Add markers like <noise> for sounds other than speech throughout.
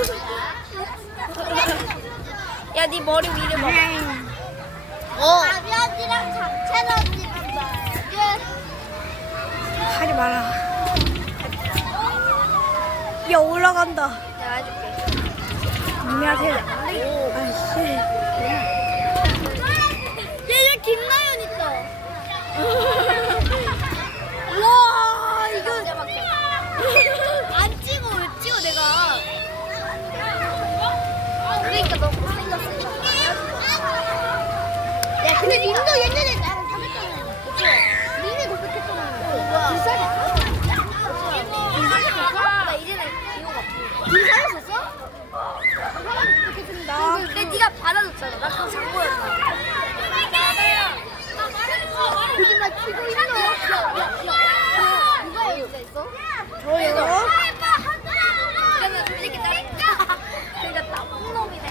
<laughs> 야, 네 머리 위로 봐. 어. 장채 언니랑 나. 하지 마라. 야 올라간다. 내가 해줄게. 안녕하세요. 아이씨. 얘 김나연 있다. <laughs> 그러니까 너 못생겼어. 야 근데 님도 옛날에 나랑 사귀었잖아. 그치? 님이 고백했잖아. 뭐야? 불살이 나 이제는 이거가 불살이 있었어? 사람 고백했습니다. 근데 네가 받아줬잖아. 나 그거 장고였다. 거짓말 치고 있어. 야, 야, 야. 누가 얘기가 있어? 저요. 그러면 솔직히 나 그러니까 나쁜 놈이네.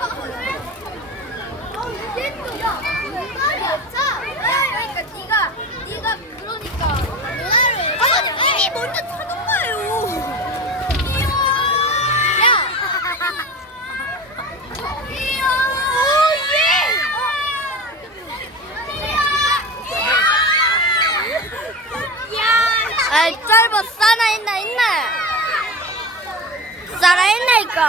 야, 그러니까 네가 네가 그러니까 아, 짧아. 싸나? 싸나 있나니까.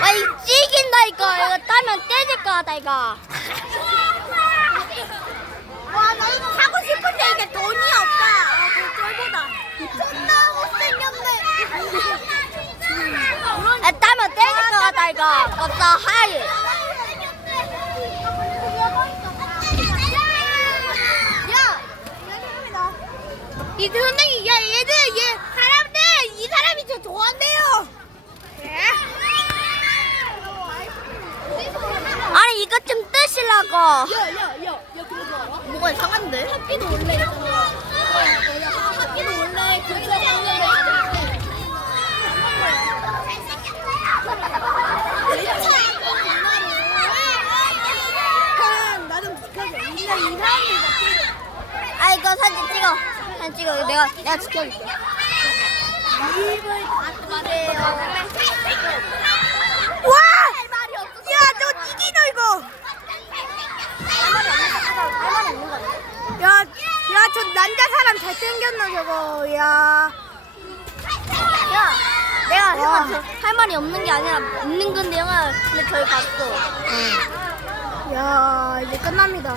와, 이 찌긴다니까. 이거 따면 떼질 거 같다, 이거. 와, 나 이거 하고 싶은데 이게 돈이 없다. 아, 그 쫄보다. 존나 못생겼네. 아, 따면 떼질 거 같다, 이거. 없어, 하이. 야! 이 선생님, 야, 얘들, 얘, 사람들, 이 사람이 저 좋아한대요. 아니, 이것 좀 뜨시라고. 야, 야, 야, 야, 그거 알아? 뭐가 이상한데? 학기도 원래 있잖아. 학기도 원래 그렇게 생겼는데. 그냥 나좀 지켜줘. 이나 이 사람이 아, 이거 사진 찍어. 사진 찍어. 내가, 내가 지켜줄게. 입을 닫으세요. 와! 찌기다 이거. 야, 야, 저 남자 사람 잘생겼나 저거. 야. 야, 내가 와. 형아 할 말이 없는 게 아니라 있는 건데 형아 근데 저희 갔어. 야, 이제 끝납니다.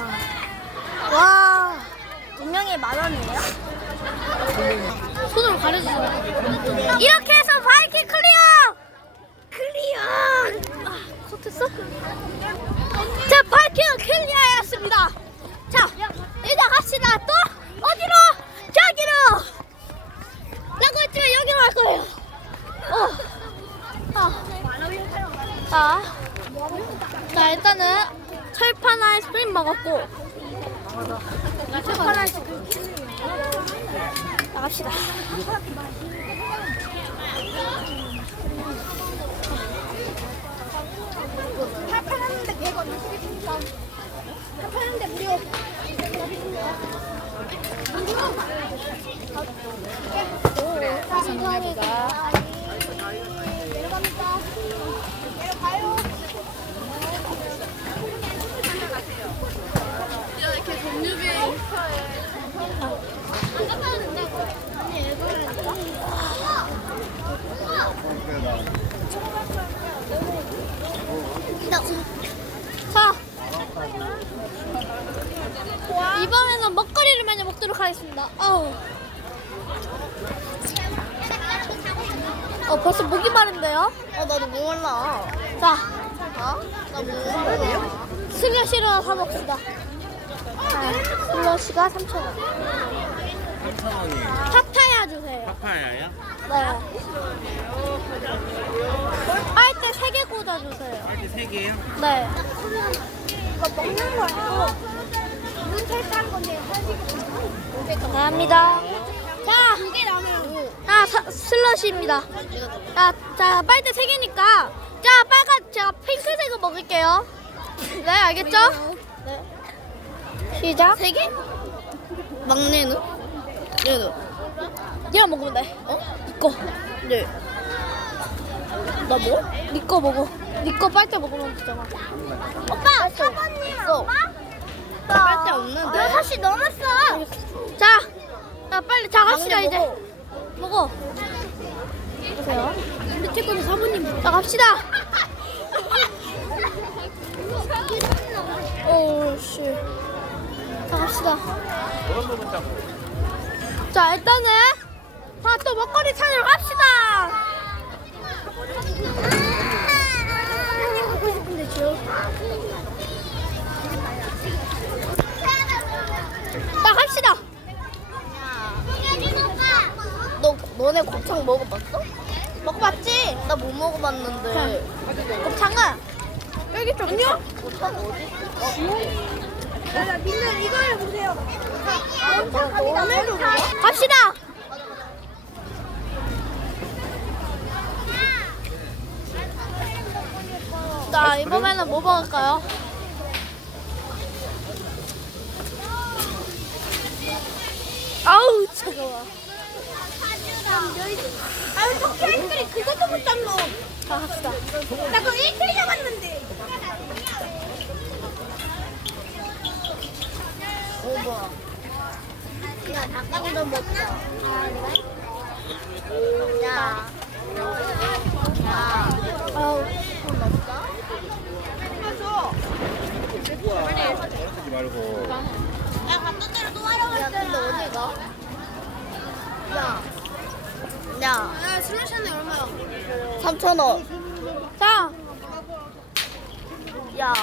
와. 두 명에 만 원이에요? 손으로 가려주세요. 이렇게 해서 바이킹 클리어! 클리어. 아, 컷했어? 자, 바이킹 클리어였습니다. 자, 이제 갑시다. 또 어디로? 저기로. 라고 했지만 여기로 갈 거예요. 어. 아. 자, 자 일단은 철판 아이스크림 먹었고 철판 아이스크림 나갑시다. 팔팔하는데 100원. 팔팔하는데 무료. 상관이가 내려갑니다. 내려가요. 자 이번에는 먹거리를 많이 먹도록 하겠습니다. 어우. 어 벌써 목이 마른데요? 어, 나도 몰라. 자 어? 나 몰라. 슬러시를 사 먹습니다. 자, 슬러시가 3,000원. 3,000원이에요. 파타야 주세요. 파파야야? 네. 빨대 3개 꽂아 주세요. 빨리 3개요? 네. 이거 먹는 거 아니고 눈살 싼 건데 감사합니다. 자, 두개 아, 사, 슬러시입니다. 자, 자, 빨대 3개니까. 자, 빨간, 제가 핑크색을 먹을게요. 네, 알겠죠? 네. 시작. 3개? 막내는? 얘는? 네가 먹으면 돼. 어? 이거. 네. 나 뭐? 니거 먹어. 니거 빨대 먹으면 되잖아. 오빠 사모님 있어. 빨대 없는데. 다시 넘었어. 자, 야 빨리 자 갑시다 막내 이제. 먹어. 보세요. 밑에 거는 사모님. 자 갑시다. 오 씨. 자 갑시다. 자 일단은 다또 먹거리 찾으러 갑시다. 싶은데 줘. 나 갑시다. 너 너네 곱창 먹어봤어? 먹어봤지? 나 못 먹어봤는데. 곱창아. 여기 좀. 아니요. 민는 이걸 보세요. 갑시다. 자 이번에는 뭐 먹을까요? 아우 차가워. 아유, 토끼 아이스크림 그것도 못 잡노. 자 갑시다. 나 그거 1kg 잡았는데. 오버. 야 닭강정 먹자. 야. 야. 아우. 돈 없어? 하지 말고 야 근데 어디 가? 야. 야. 아, 슬러시는 얼마야? 3천 원. 자 야.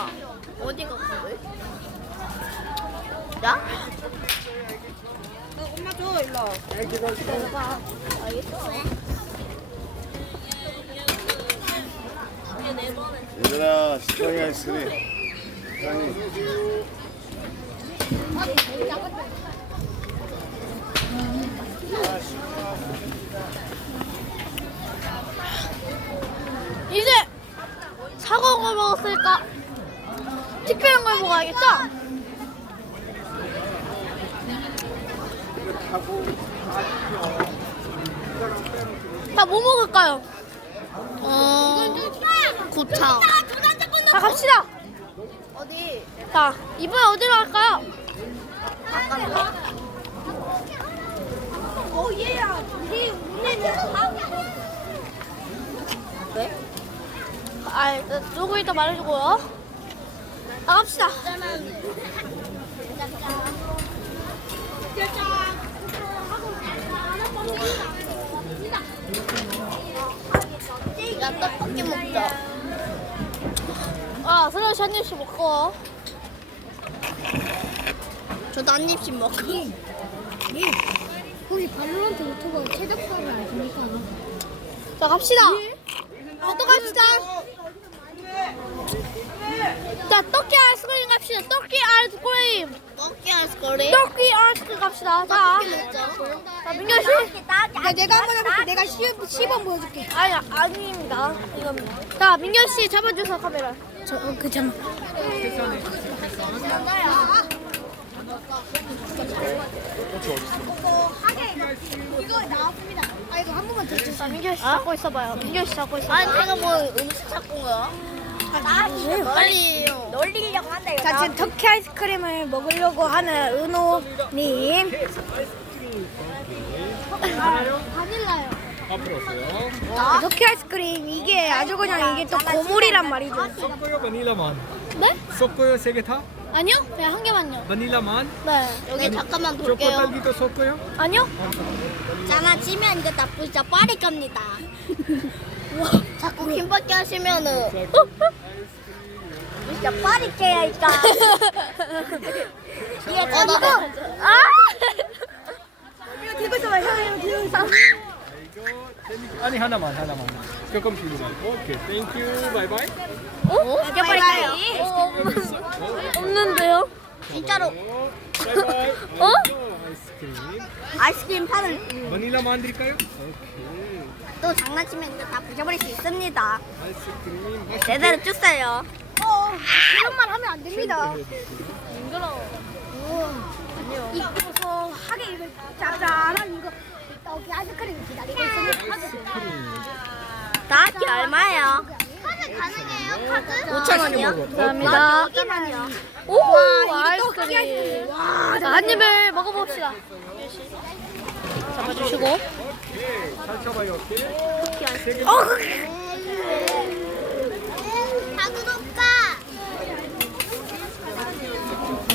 어디 가 근데? 야? 엄마 줘, 일로. 얘들아 식당에 아이스크림 식당에 이제 사과를 먹었으니까 특별한 걸 먹어야겠죠? 자뭐 먹을까요? 어. 고창. 자 갑시다. 어디? 자 이번에 어디로 갈까요? 어, 얘야. 우리, 우리는. 왜? 아 일단 조금 이따 말해주고요. 나갑시다. 야 떡볶이 먹자. 아 슬러시 한 입씩 먹고. 저도 한 입씩 먹어. 우리 발로란트 유튜버 최적선을 아십니까? 자 갑시다. 자, 또 갑시다. 자 떡기 아이스크림 갑시다. 떡기 아이스크림. 떡볶이 아이스크림. 떡기 아이스크림 갑시다. 자. 자 민경 씨. 야, 내가 한번 해볼게. 내가 10, 10번 보여줄게. 아니 아닙니다. 이겁니다. 자 민경 씨 잡아주세요 카메라. 저, 어, 그, 잠 이거 나왔습니다. 아, 이거 한 번만 더 주세요. 자 민경 씨 잡고 있어봐요. 민경 씨 잡고 있어. 아니 제가 뭐 음식 찾고 온 거야? 빨리 놀리려고 한다 이거. 자, 지금 터키 아이스크림을 먹으려고 하는 은호님. 바닐라요. 자, 터키 아이스크림 이게 아주 그냥 이게 또 고물이란 말이죠. 섞어요 바닐라만 네? 섞어요 세 개 다? 아니요, 그냥 한 개만요. 바닐라만 네. 여기 잠깐만 초코 돌게요. 딸기도 섞어요? 아니요? 장아찌면 이제 나쁘 진짜 빠릴 겁니다. <laughs> 자꾸 힘받게 하시면은 진짜 빠릴게요 일단. <laughs> 이게 어, 나- 이거 아! 이거 들고 있어봐, 형, 이거 들고 있어. 아니 하나만 하나만 조금 줄이만 오케이 땡큐 바이바이 어? 이제 빠릴까요? 어, 없는데요? 진짜로 어, 바이바이 어? 아이스크림 아이스크림 파는 바닐라 만 드릴까요? 오케이 또 장난치면 이제 다 부셔버릴 수 있습니다. 제대로 주세요. 어, 그런 말 하면 안 됩니다. 이뻐서 고독하게 이거 짭짤한 이거 떡이 아이스크림 기다리고 있으니까 나한테 얼마예요? 카드 가능해요? 카드? 5천 원이요? 감사합니다. 여기만요. 오, 아이스크림. 와, 자, 한 입을 먹어봅시다. 잡아주시고.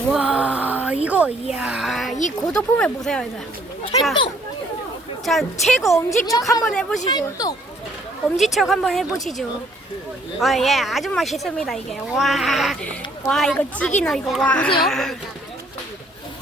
와 이거 이야 이 고도품에 보세요 이거. 자, 자 최고 엄지척 한번 해보시죠. 엄지척 한번 해보시죠. 아 예 아주 맛있습니다 이게 와와 이거 찌기나 이거 와.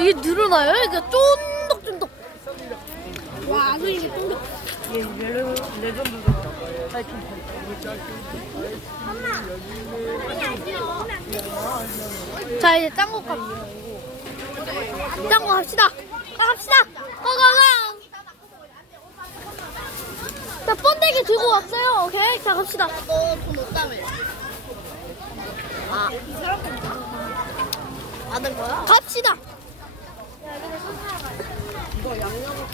이게 늘어나요? 이게 쫀득쫀득. 와 아주 이게 쫀득 자, 이제 짱구 가. 짱구 갑시다. 가, 갑시다. 고고고. 자, 번데기 들고 왔어요. 오케이. 자, 갑시다. 너돈 없다며. 아. 받은 거야? 갑시다. 이거 양념.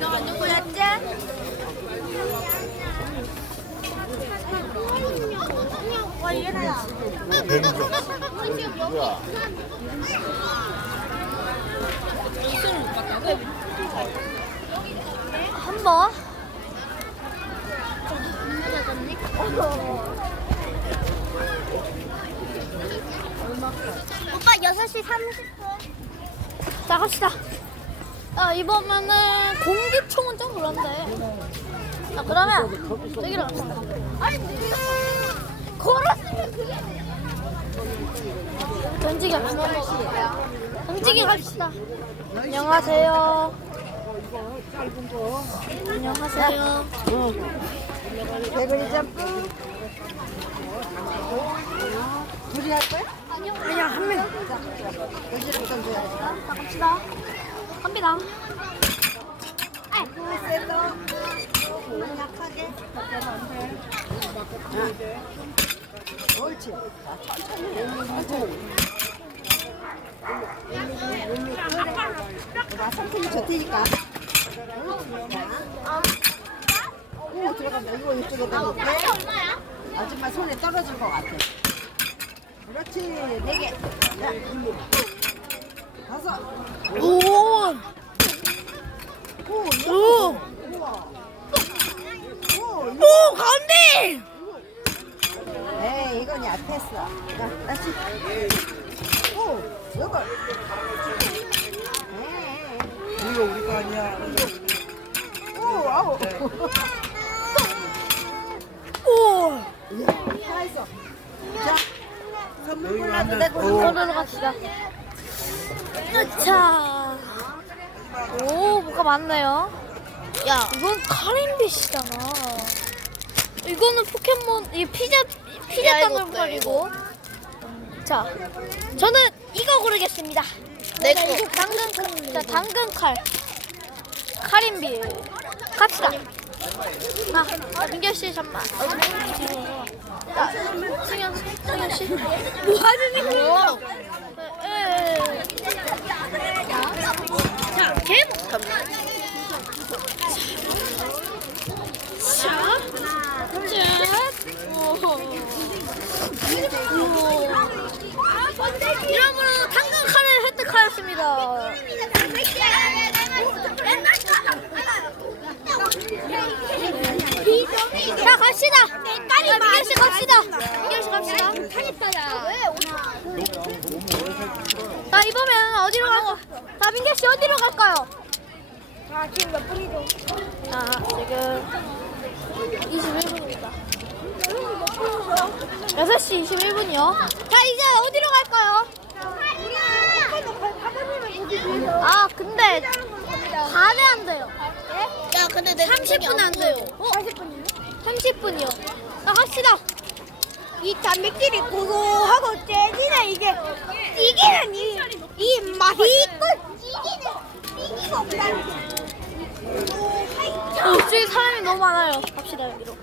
너 누구였지? 얘들아. 한 번. 저기 오빠 6시 30분. 자, 갑시다. 아, 이번에는 공기총은 좀 그런데. 자, 그러면 저기로 갑시다. 아니, 걸었으면 그게. 던지기 합시다. 던지기 합시다. 안녕하세요. 안녕하세요. 개구리 점프 둘이 할 거야? 아니야 한명. 갑시다. 갑니다. 옳지 나 상품이 좋다니까 오 들어간다. 이거 이쪽에다 놓을게. 아줌마 손에 떨어질 것 같아 그렇지 네 개 자 다섯 오! 오 오! 가운데! 에이 이건 얕았어 자 다시 오 이걸 에이. 이거 우리 거 아니야. 오 아우 오! 살아있어 자 선물 골라도 되고 걸으러 갑시다. 자. 오, 뭐가 많네요. 야, 이건 카린빛이잖아. 이거는 포켓몬, 이 피자, 피자 땅굴벌이고. 자, 저는 이거 고르겠습니다. 내 자, 거. 당근, 칼. 자, 당근 칼. 카린비. 갑시다. 아, 민결 씨, 잠만. 자, 뭐 하는 거야? 자, 개목. 자, 자, 오. 이러므로 당근 칼을 획득하였습니다. 자, 갑시다. 자, 민결 씨 갑시다. 씨 갑시다. 자, 이번엔 어디로 갈 거? 자, 민결 씨 어디로 갈까요? 자 지금 몇 분이죠? 자, 지금 21분입니다. 6시 21분이요. 자, 이제 어디로 갈까요? 아, 근데 반에 안 돼요. 야 근데 내 30분 안 돼요. 어? 40분이요? 30분이요. 나 갑시다. 이 단백질이 고소하고 째지네 이게 이기는 이, 이 맛이 있고 이기는 이기가 없다는 오, 저기 사람이 너무 많아요. 갑시다, 여기로.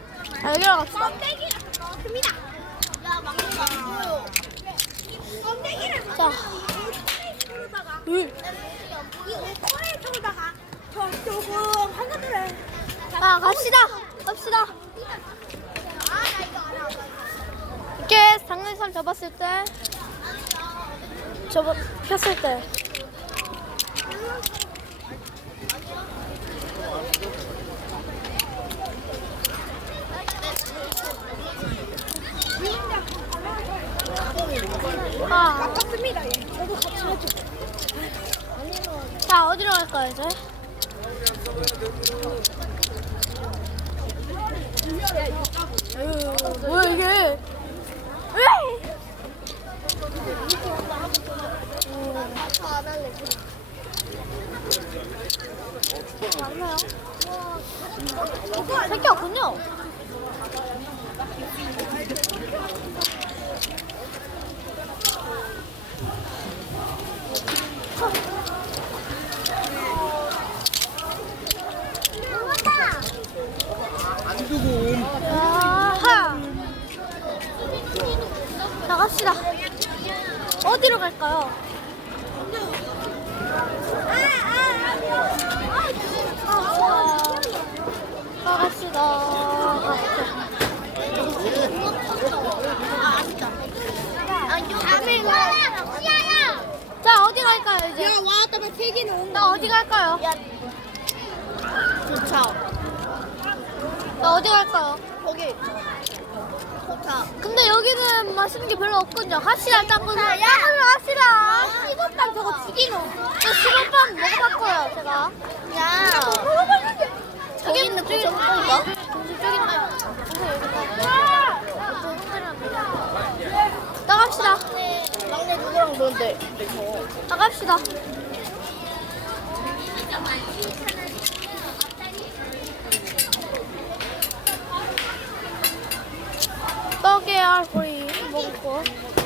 아, 여기로 갑시다. 큽니다. 껍데기를 자, 물. 이 오코에 저다가 저 조금 한 것들을 아, 갑시다. 갑시다. 이렇게 장난감 접었을 때, 접어, 폈을 때. 아, 아깝습니다 예. 저도 같이 해줘 자, 어디로 갈까요, 이제? 뭐야, 이게? 새끼 없군요. 아하. 나갑시다. 어디로 갈까요? 나갑시다. 갑시다. 자 어디 갈까요 이제? 개는 온나 어디 갈까요? 나 어디 갈까요? 거기. 좋다. 근데 여기는 맛있는 게 별로 없군요. 갑시다, 일단 그럼. 야, 갑시다. 식은땀 저거 죽이노 저 시범빵 먹어봤고요, 제가. 야. 저기 있는 있나요? 나갑시다. 막내 누구랑 노는데? 나갑시다. 떡에 알코올 먹고.